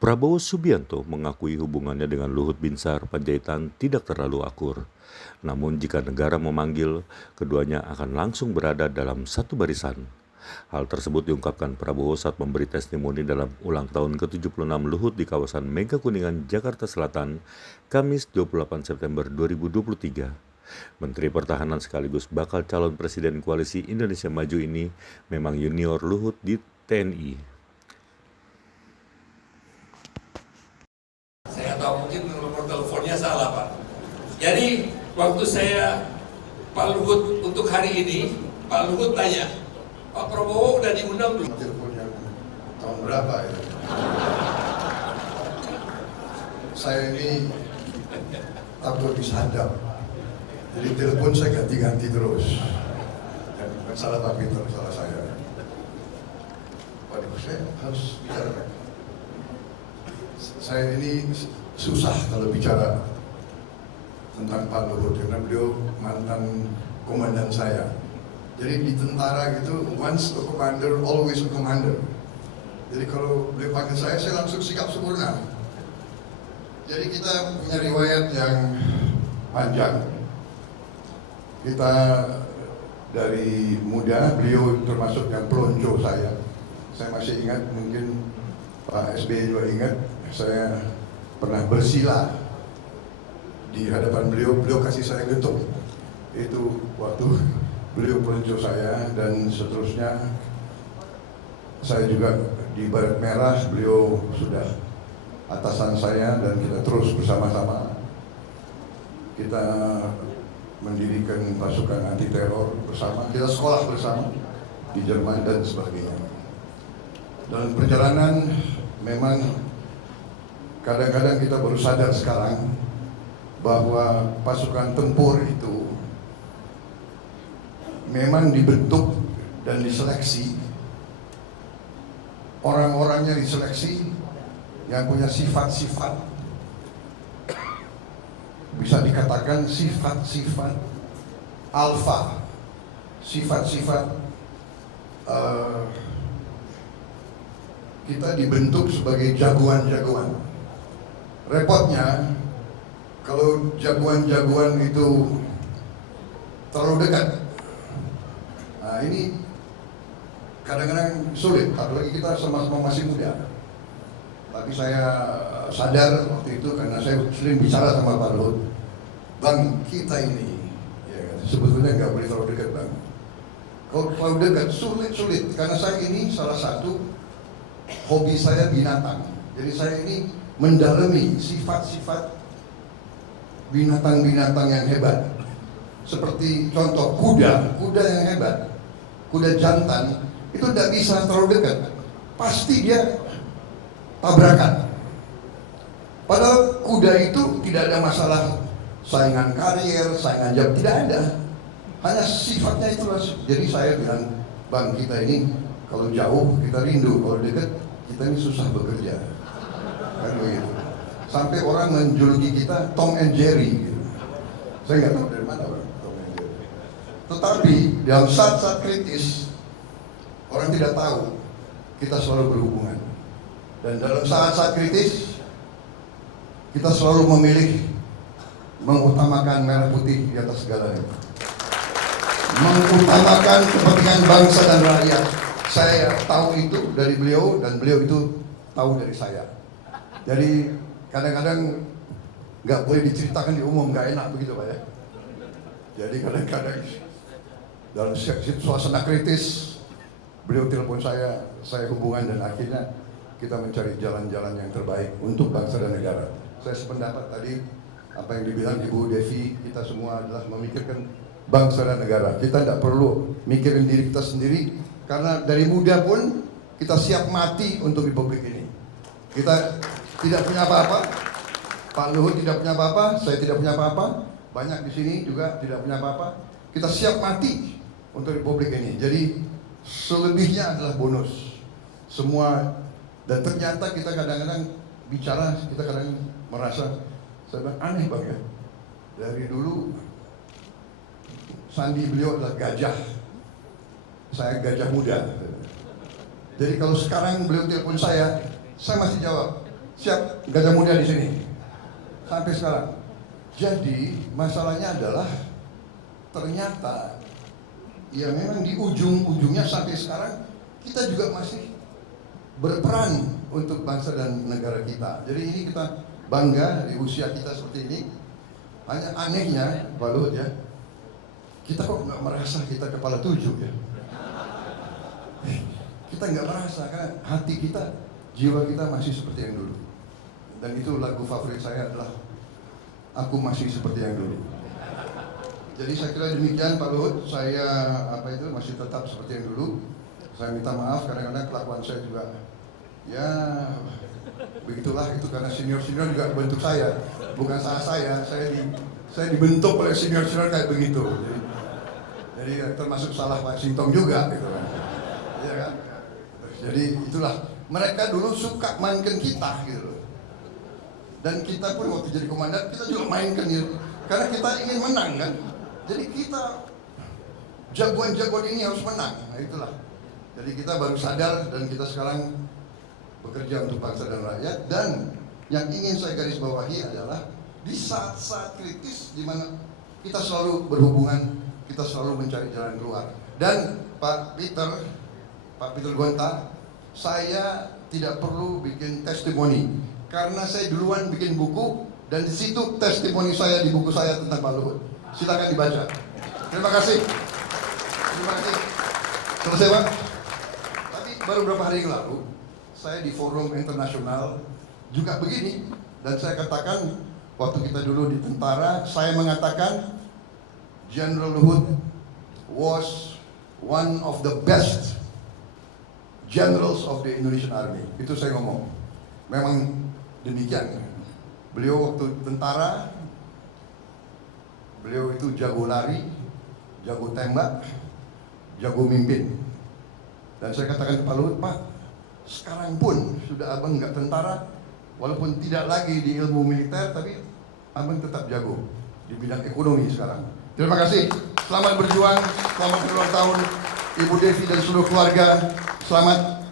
Prabowo Subianto mengakui hubungannya dengan Luhut Binsar Panjaitan tidak terlalu akur. Namun jika negara memanggil, keduanya akan langsung berada dalam satu barisan. Hal tersebut diungkapkan Prabowo saat memberi testimoni dalam ulang tahun ke-76 Luhut di kawasan Mega Kuningan, Jakarta Selatan, Kamis 28 September 2023. Menteri Pertahanan sekaligus bakal calon Presiden Koalisi Indonesia Maju ini memang junior Luhut di TNI. Saya tahu mungkin nomor teleponnya salah, Pak. Jadi waktu saya Pak Luhut untuk hari ini, Pak Luhut tanya, Pak Prabowo udah diundang belum? Teleponnya tahun berapa ya? Saya ini takut disadap. Jadi telepon saya ganti-ganti terus. Dan bukan salah Pak Peter, salah saya. Waduh, saya harus bicara. Saya ini susah kalau bicara tentang Pak Luhut karena beliau mantan komandan saya. Jadi di tentara gitu, once a commander, always a commander. Jadi kalau beliau panggil saya langsung sikap sempurna. Jadi kita punya riwayat yang panjang. Kita dari muda, beliau termasuk yang pelonco saya. Saya masih ingat, mungkin Pak SBY juga ingat, saya pernah bersila di hadapan beliau, beliau kasih saya getuk. Itu waktu beliau pelonco saya, dan seterusnya saya juga di Baret Merah, beliau sudah atasan saya, dan kita terus bersama-sama. Kita mendirikan pasukan anti teror bersama, kita sekolah bersama di Jerman dan sebagainya. Dalam perjalanan memang kadang-kadang kita baru sadar sekarang bahwa pasukan tempur itu memang dibentuk dan diseleksi, orang-orangnya diseleksi yang punya sifat-sifat, bisa dikatakan sifat-sifat alfa, sifat-sifat kita dibentuk sebagai jagoan-jagoan. Repotnya kalau jagoan-jagoan itu terlalu dekat, nah ini kadang-kadang sulit, apalagi kita sama-sama masih muda. Tapi saya sadar waktu itu karena saya sering bicara sama Pak Luhut, Bang, kita ini ya, sebetulnya nggak boleh terlalu dekat, Bang. Kalau terlalu dekat sulit, karena saya ini salah satu hobi saya binatang. Jadi saya ini mendalami sifat-sifat binatang-binatang yang hebat. Seperti contoh kuda yang hebat, kuda jantan itu tidak bisa terlalu dekat, pasti dia tabrakan. Padahal kuda itu tidak ada masalah saingan karier, saingan jam, tidak ada. Hanya sifatnya itulah. Jadi saya bilang, Bang, kita ini kalau jauh kita rindu, kalau dekat kita ini susah bekerja. Kan begitu. Sampai orang menjuluki kita Tom and Jerry gitu. Saya nggak tahu dari mana orang Tom and Jerry. Tetapi dalam saat-saat kritis orang tidak tahu kita selalu berhubungan. Dan dalam saat-saat kritis kita selalu memilih mengutamakan merah putih di atas segalanya, mengutamakan kepentingan bangsa dan rakyat. Saya tahu itu dari beliau dan beliau itu tahu dari saya. Jadi kadang-kadang nggak boleh diceritakan di umum, nggak enak begitu Pak ya. Jadi kadang-kadang dalam suasana kritis beliau telepon saya hubungan, dan akhirnya kita mencari jalan-jalan yang terbaik untuk bangsa dan negara. Saya sependapat tadi apa yang dibilang Ibu Devi, kita semua adalah memikirkan bangsa dan negara. Kita tidak perlu mikirin diri kita sendiri, karena dari muda pun kita siap mati untuk republik ini. Kita tidak punya apa-apa, Pak Luhut tidak punya apa-apa, saya tidak punya apa-apa, banyak di sini juga tidak punya apa-apa. Kita siap mati untuk republik ini. Jadi selebihnya adalah bonus. Semua. Dan ternyata kita kadang-kadang bicara, kita kadang merasa, saya bilang aneh Bang ya, dari dulu sandi beliau adalah gajah, saya gajah muda. Jadi kalau sekarang beliau telepon saya masih jawab, Siap, Gajah Muda di sini. Sampai sekarang. Jadi masalahnya adalah ternyata ya memang di ujung-ujungnya sampai sekarang kita juga masih berperan untuk bangsa dan negara kita. Jadi ini kita bangga di usia kita seperti ini. Hanya anehnya, Pak Luhut ya, kita kok nggak merasa kita kepala 7 ya. Kita nggak merasa karena hati kita, jiwa kita masih seperti yang dulu. Dan itu lagu favorit saya adalah Aku Masih Seperti Yang Dulu. Jadi saya kira demikian Pak Luhut, saya masih tetap seperti yang dulu. Saya minta maaf kadang-kadang kelakuan saya juga ya begitulah, itu karena senior-senior juga bentuk saya, bukan salah saya dibentuk oleh senior-senior kayak begitu. Jadi termasuk salah Pak Sintong juga gitu kan. Iya kan? Jadi itulah, mereka dulu suka mainkan kita gitu loh. Dan kita pun waktu jadi komandan kita juga mainkan gitu. Karena kita ingin menang kan. Jadi kita jagoan-jagoan ini harus menang. Nah itulah. Jadi kita baru sadar dan kita sekarang bekerja untuk bangsa dan rakyat. Dan yang ingin saya garis bawahi adalah di saat-saat kritis di mana kita selalu berhubungan, kita selalu mencari jalan keluar. Dan Pak Peter Gonta, saya tidak perlu bikin testimoni karena saya duluan bikin buku dan di situ testimoni saya di buku saya tentang Pak Luhut. Silakan dibaca. Terima kasih. Terima kasih. Selesai Pak. Tapi baru beberapa hari yang lalu saya di forum internasional juga begini dan saya katakan waktu kita dulu di tentara, saya mengatakan General Luhut was one of the best generals of the Indonesian Army. Itu saya ngomong. Memang demikian. Beliau waktu tentara, beliau itu jago lari, jago tembak, jago mimpin. Dan saya katakan ke Pak Luhut, Pak, sekarang pun sudah abang nggak tentara, walaupun tidak lagi di ilmu militer, tapi abang tetap jago di bidang ekonomi sekarang. Terima kasih. Selamat berjuang, selamat berulang tahun Ibu Devi dan seluruh keluarga. Selamat